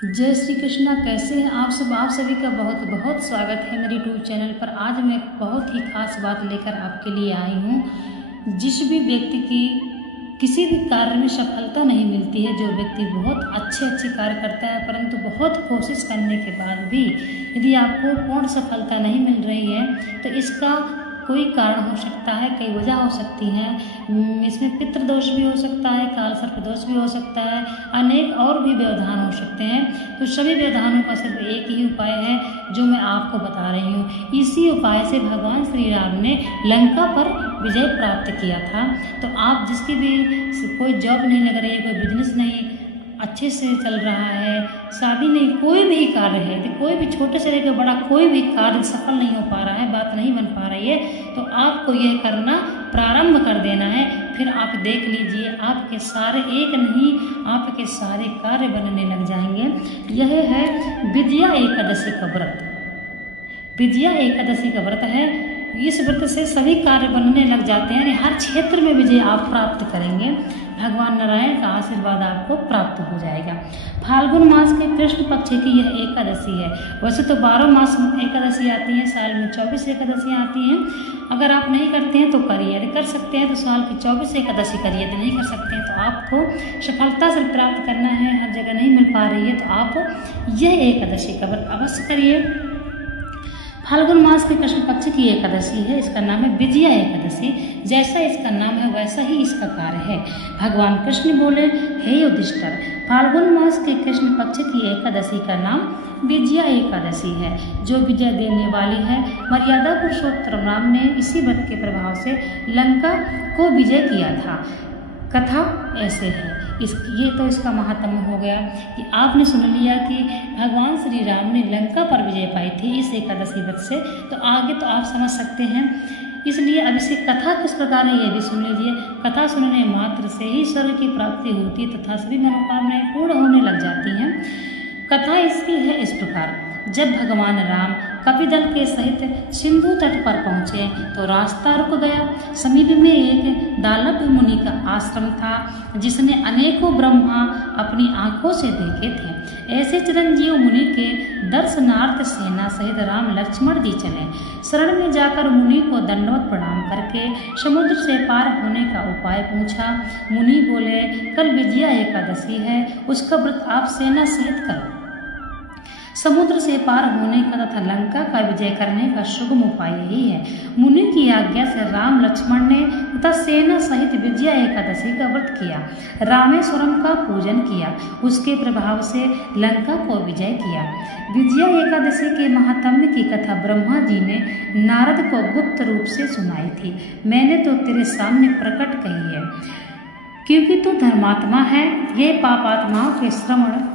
जय श्री कृष्णा। कैसे हैं आप सब? आप सभी का बहुत बहुत स्वागत है मेरे यूट्यूब चैनल पर। आज मैं एक बहुत ही खास बात लेकर आपके लिए आई हूँ। जिस भी व्यक्ति की किसी भी कार्य में सफलता नहीं मिलती है, जो व्यक्ति बहुत अच्छे कार्य करता है परंतु बहुत कोशिश करने के बाद भी यदि आपको पूर्ण सफलता नहीं मिल रही है, तो इसका कोई कारण हो सकता है, कई वजह हो सकती हैं। इसमें पितृदोष भी हो सकता है, काल सर्प दोष भी हो सकता है, अनेक और भी व्यवधान हो सकते हैं। तो सभी व्यवधानों का सिर्फ एक ही उपाय है जो मैं आपको बता रही हूँ। इसी उपाय से भगवान श्री राम ने लंका पर विजय प्राप्त किया था। तो आप जिसकी भी कोई जॉब नहीं लग रही है, कोई बिजनेस नहीं अच्छे से चल रहा है, शादी नहीं, कोई भी कार्य है, यदि कोई भी छोटे से लेकर बड़ा कोई भी कार्य सफल नहीं हो पा रहा है, बात नहीं बन पा रही है, तो आपको यह करना प्रारंभ कर देना है। फिर आप देख लीजिए, आपके सारे एक नहीं, आपके सारे कार्य बनने लग जाएंगे। यह है विजया एकादशी का व्रत। विजया एकादशी का व्रत है। इस व्रत से सभी कार्य बनने लग जाते हैं, हर क्षेत्र में विजय आप प्राप्त करेंगे। भगवान नारायण का आशीर्वाद आपको प्राप्त हो जाएगा। फाल्गुन मास के कृष्ण पक्ष की यह एकादशी है। वैसे तो 12 मास एकादशी आती हैं, साल में 24 एकादशियाँ आती हैं। अगर आप नहीं करते हैं तो करिए, यदि कर सकते हैं तो साल की 24 एकादशी करिए, यदि नहीं कर सकते हैं तो आपको सफलता से प्राप्त करना है, हर जगह नहीं मिल पा रही है, तो आप यह एकादशी का व्रत अवश्य करिए। फाल्गुन मास के कृष्ण पक्ष की एकादशी है, इसका नाम है विजया एकादशी। जैसा इसका नाम है वैसा ही इसका कार्य है। भगवान कृष्ण बोले, हे युधिष्ठिर, फाल्गुन मास के कृष्ण पक्ष की एकादशी का नाम विजया एकादशी है, जो विजय देने वाली है। मर्यादा पुरुषोत्तम राम ने इसी व्रत के प्रभाव से लंका को विजय किया था। कथा ऐसे है, ये तो इसका महात्म्य हो गया कि आपने सुन लिया कि भगवान श्री राम ने लंका पर विजय पाई थी इस एकादशी व्रत से। तो आगे तो आप समझ सकते हैं, इसलिए अब इसे कथा किस प्रकार है ये भी सुन लीजिए। कथा सुनने मात्र से ही स्वर्ग की प्राप्ति होती तथा सभी मनोकामनाएं पूर्ण होने लग जाती हैं। कथा इसकी है इस प्रकार। जब भगवान राम कपिदल के सहित सिंधु तट पर पहुँचे तो रास्ता रुक गया। समीप में एक दालभ मुनि का आश्रम था, जिसने अनेकों ब्रह्मा अपनी आंखों से देखे थे। ऐसे चिरंजीव मुनि के दर्शनार्थ सेना सहित राम लक्ष्मण जी चले। शरण में जाकर मुनि को दंडवत प्रणाम करके समुद्र से पार होने का उपाय पूछा। मुनि बोले, कल विजया एकादशी है, उसका व्रत आप सेना सहित करो। समुद्र से पार होने का तथा लंका का विजय करने का सुगम उपाय यही है। मुनि की आज्ञा से राम लक्ष्मण ने तथा सेना सहित विजया एकादशी का व्रत किया, रामेश्वरम का पूजन किया, उसके प्रभाव से लंका को विजय किया। विजया एकादशी के महात्म्य की कथा ब्रह्मा जी ने नारद को गुप्त रूप से सुनाई थी। मैंने तो तेरे सामने प्रकट कही है, क्योंकि तू धर्मात्मा है, ये पापात्माओं के श्रवण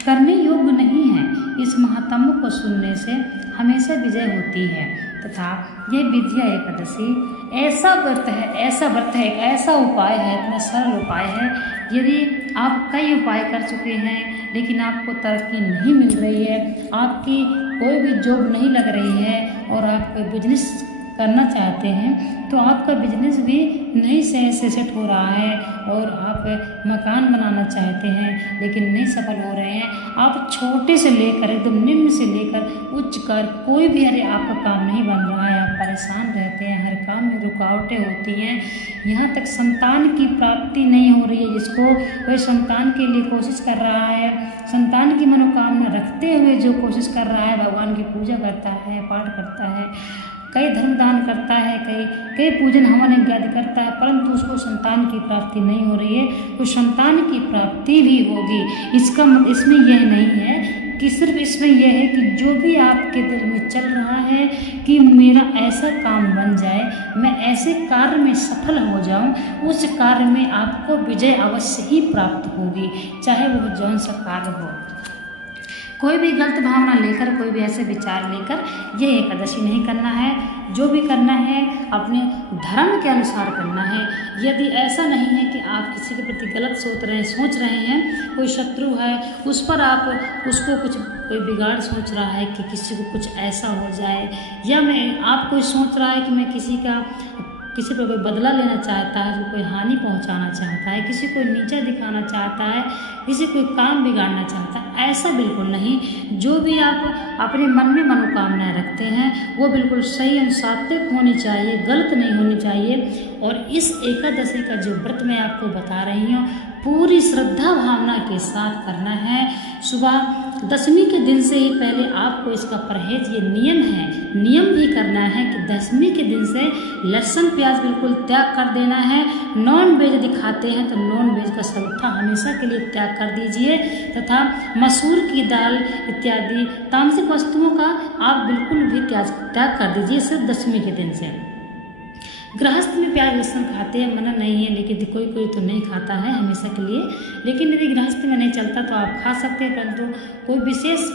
करने योग्य नहीं है। इस महात्म्य को सुनने से हमेशा विजय होती है। तथा ये विजया एकादशी ऐसा व्रत है, एक ऐसा उपाय है, इतना सरल उपाय है। यदि आप कई उपाय कर चुके हैं लेकिन आपको तरक्की नहीं मिल रही है, आपकी कोई भी जॉब नहीं लग रही है और आप कोई बिजनेस करना चाहते हैं, तो आपका बिजनेस भी नहीं से सेट हो रहा है और आप मकान बनाना चाहते हैं लेकिन नहीं सफल हो रहे हैं, आप छोटे से लेकर एकदम निम्न से लेकर उच्च कार्य कोई भी आपका काम नहीं बन रहा है, आप परेशान रहते हैं, हर काम में रुकावटें होती हैं, यहाँ तक संतान की प्राप्ति नहीं हो रही है, जिसको वह संतान के लिए कोशिश कर रहा है, संतान की मनोकामना रखते हुए जो कोशिश कर रहा है, भगवान की पूजा करता है, पाठ करता है, कई धर्मदान करता है, कई पूजन हवन इत्यादि करता है, परंतु उसको संतान की प्राप्ति नहीं हो रही है, तो संतान की प्राप्ति भी होगी। इसका इसमें यह नहीं है कि सिर्फ इसमें यह है कि जो भी आपके दिल में चल रहा है कि मेरा ऐसा काम बन जाए, मैं ऐसे कार्य में सफल हो जाऊं, उस कार्य में आपको विजय अवश्य ही प्राप्त होगी, चाहे वह जौन सा कार्य हो। कोई भी गलत भावना लेकर, कोई भी ऐसे विचार लेकर ये एकादशी नहीं करना है। जो भी करना है अपने धर्म के अनुसार करना है। यदि ऐसा नहीं है कि आप किसी के प्रति गलत सोच रहे हैं, कोई शत्रु है, उस पर आप उसको कुछ कोई बिगाड़ सोच रहा है कि किसी को कुछ ऐसा हो जाए, या आप कोई सोच रहा है कि मैं किसी का किसी पर कोई बदला लेना चाहता है, जो कोई हानि पहुंचाना चाहता है, किसी को नीचा दिखाना चाहता है, किसी कोई काम बिगाड़ना चाहता है, ऐसा बिल्कुल नहीं। जो भी आप अपने मन में मनोकामनाएं रखते हैं वो बिल्कुल सही और सात्विक होनी चाहिए, गलत नहीं होनी चाहिए। और इस एकादशी का जो व्रत मैं आपको बता रही हूँ पूरी श्रद्धा भावना के साथ करना है। सुबह दशमी के दिन से ही पहले आपको इसका परहेज, ये नियम भी करना है कि दशमी के दिन से लहसुन प्याज बिल्कुल त्याग कर देना है। नॉन वेज यदि खाते हैं तो नॉन वेज का सर्वथा हमेशा के लिए त्याग कर दीजिए, तथा मसूर की दाल इत्यादि तामसिक वस्तुओं का आप बिल्कुल भी त्याग कर दीजिए सिर्फ दशमी के दिन से। गृहस्थ में प्याज लहसुन खाते हैं, मना नहीं है, लेकिन कोई तो नहीं खाता है हमेशा के लिए। लेकिन यदि गृहस्थ में नहीं चलता तो आप खा सकते हैं, परंतु कोई विशेष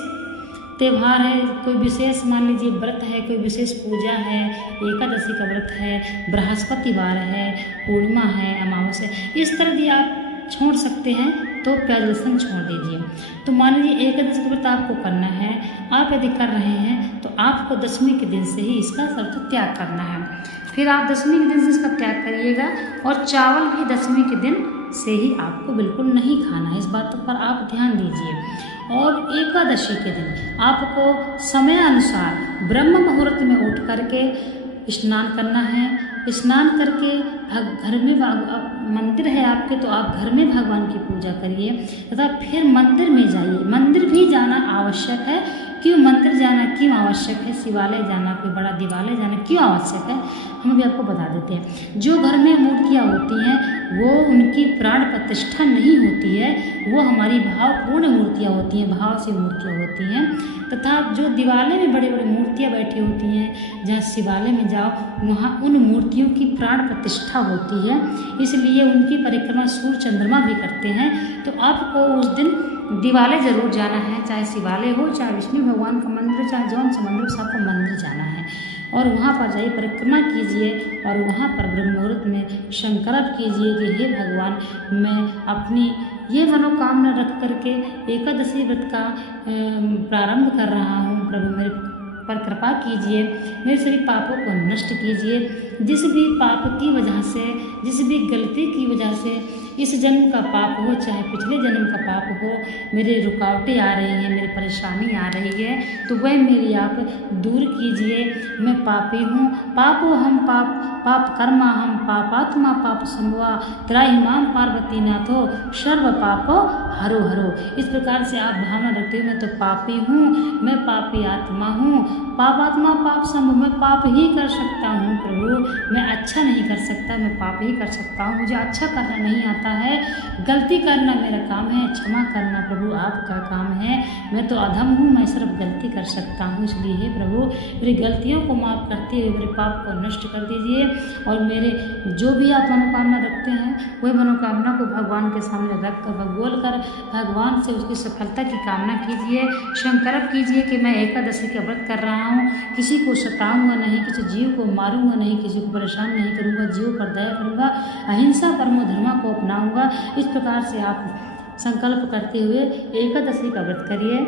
त्यौहार है, कोई विशेष मान लीजिए व्रत है, कोई विशेष पूजा है, एकादशी का व्रत है, बृहस्पतिवार है, पूर्णिमा है, अमावस्या, इस तरह यदि आप छोड़ सकते हैं तो प्याज लहसुन छोड़ दीजिए। तो मान लीजिए एकादशी का व्रत आपको करना है, आप यदि कर रहे हैं तो आपको दशमी के दिन से ही इसका सर्वथा त्याग करना है। फिर आप दशमी के दिन से इसका त्याग करिएगा, और चावल भी दशमी के दिन से ही आपको बिल्कुल नहीं खाना है, इस बात पर आप ध्यान दीजिए। और एकादशी के दिन आपको समय अनुसार ब्रह्म मुहूर्त में उठ करके स्नान करना है। स्नान करके घर में मंदिर है आपके तो आप घर में भगवान की पूजा करिए, तथा फिर मंदिर में जाइए। मंदिर भी जाना आवश्यक है। क्यों मंदिर जाना क्यों आवश्यक है, शिवालय जाना, कोई बड़ा दिवालय जाना क्यों आवश्यक है, हम भी आपको बता देते हैं। जो घर में मूर्तियाँ होती हैं वो उनकी प्राण प्रतिष्ठा नहीं होती है, वो हमारी भावपूर्ण मूर्तियाँ होती हैं, भाव से मूर्तियाँ होती हैं। तथा जो दिवालय में बड़ी बड़ी मूर्तियाँ बैठी होती हैं, जहाँ शिवालय में जाओ वहाँ उन मूर्तियों की प्राण प्रतिष्ठा होती है, इसलिए उनकी परिक्रमा सूर्य चंद्रमा भी करते हैं। तो आपको उस दिन दिवालय जरूर जाना है, चाहे शिवालय हो, चाहे विष्णु भगवान का मंदिर, चाहे जौन सा मंदिर से आपको मंदिर जाना है, और वहाँ पर जाइए, परिक्रमा कीजिए, और वहाँ पर ब्रह्म मुहूर्त में शंकरार्पण कीजिए कि हे भगवान, मैं अपनी ये मनोकामना रख करके एकादशी व्रत का प्रारंभ कर रहा हूँ। प्रभु मेरे पर कृपा कीजिए, मेरे सभी पापों को नष्ट कीजिए। जिस भी पाप की वजह से, जिस भी गलती की वजह से इस जन्म का पाप हो, चाहे पिछले जन्म का पाप हो, मेरे रुकावटें आ रही हैं, मेरी परेशानी आ रही है, तो वह मेरी आप दूर कीजिए। मैं पापी हूँ, पापो हम पाप कर्मा हम पापात्मा पाप संभवा त्राहिमाम पार्वती नाथो सर्व पापो हरो हरो। इस प्रकार से आप भावना रखते हुए मैं तो पापी हूँ, मैं पापी आत्मा हूँ, पापात्मा पाप संभव, मैं पाप ही कर सकता हूँ प्रभु, मैं अच्छा नहीं कर सकता, मैं पाप ही कर सकता हूँ, मुझे अच्छा करना नहीं आता है, गलती करना मेरा काम है, क्षमा करना प्रभु आपका काम है, मैं तो अधम हूँ, मैं सिर्फ गलती कर सकता हूँ। इसलिए हे प्रभु मेरी गलतियों को माफ़ करते हुए मेरे पाप को नष्ट कर दीजिए, और मेरे जो भी आप मनोकामना रखते हैं वही मनोकामना को भगवान के सामने रख कर बोल कर भगवान से उसकी सफलता की कामना कीजिए। संकल्प कीजिए कि मैं एकादशी का व्रत कर रहा हूँ, किसी को सताऊंगा नहीं, किसी जीव को मारूंगा नहीं, किसी को परेशान नहीं करूंगा, जीव पर दया करूंगा, अहिंसा परमो धर्मा को अपनाऊंगा। इस प्रकार से आप संकल्प करते हुए एकादशी का व्रत करिए।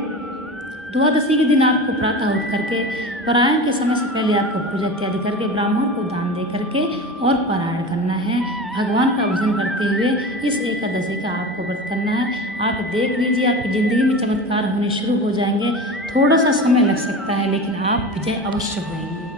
द्वादशी के दिन आपको प्रातः उठ करके पारायण के समय से पहले आपको पूजा इत्यादि करके ब्राह्मण को दान दे करके और पारायण करना है। भगवान का भजन करते हुए इस एकादशी का आपको व्रत करना है। आप देख लीजिए आपकी ज़िंदगी में चमत्कार होने शुरू हो जाएंगे। थोड़ा सा समय लग सकता है लेकिन आप विजय अवश्य होंगे।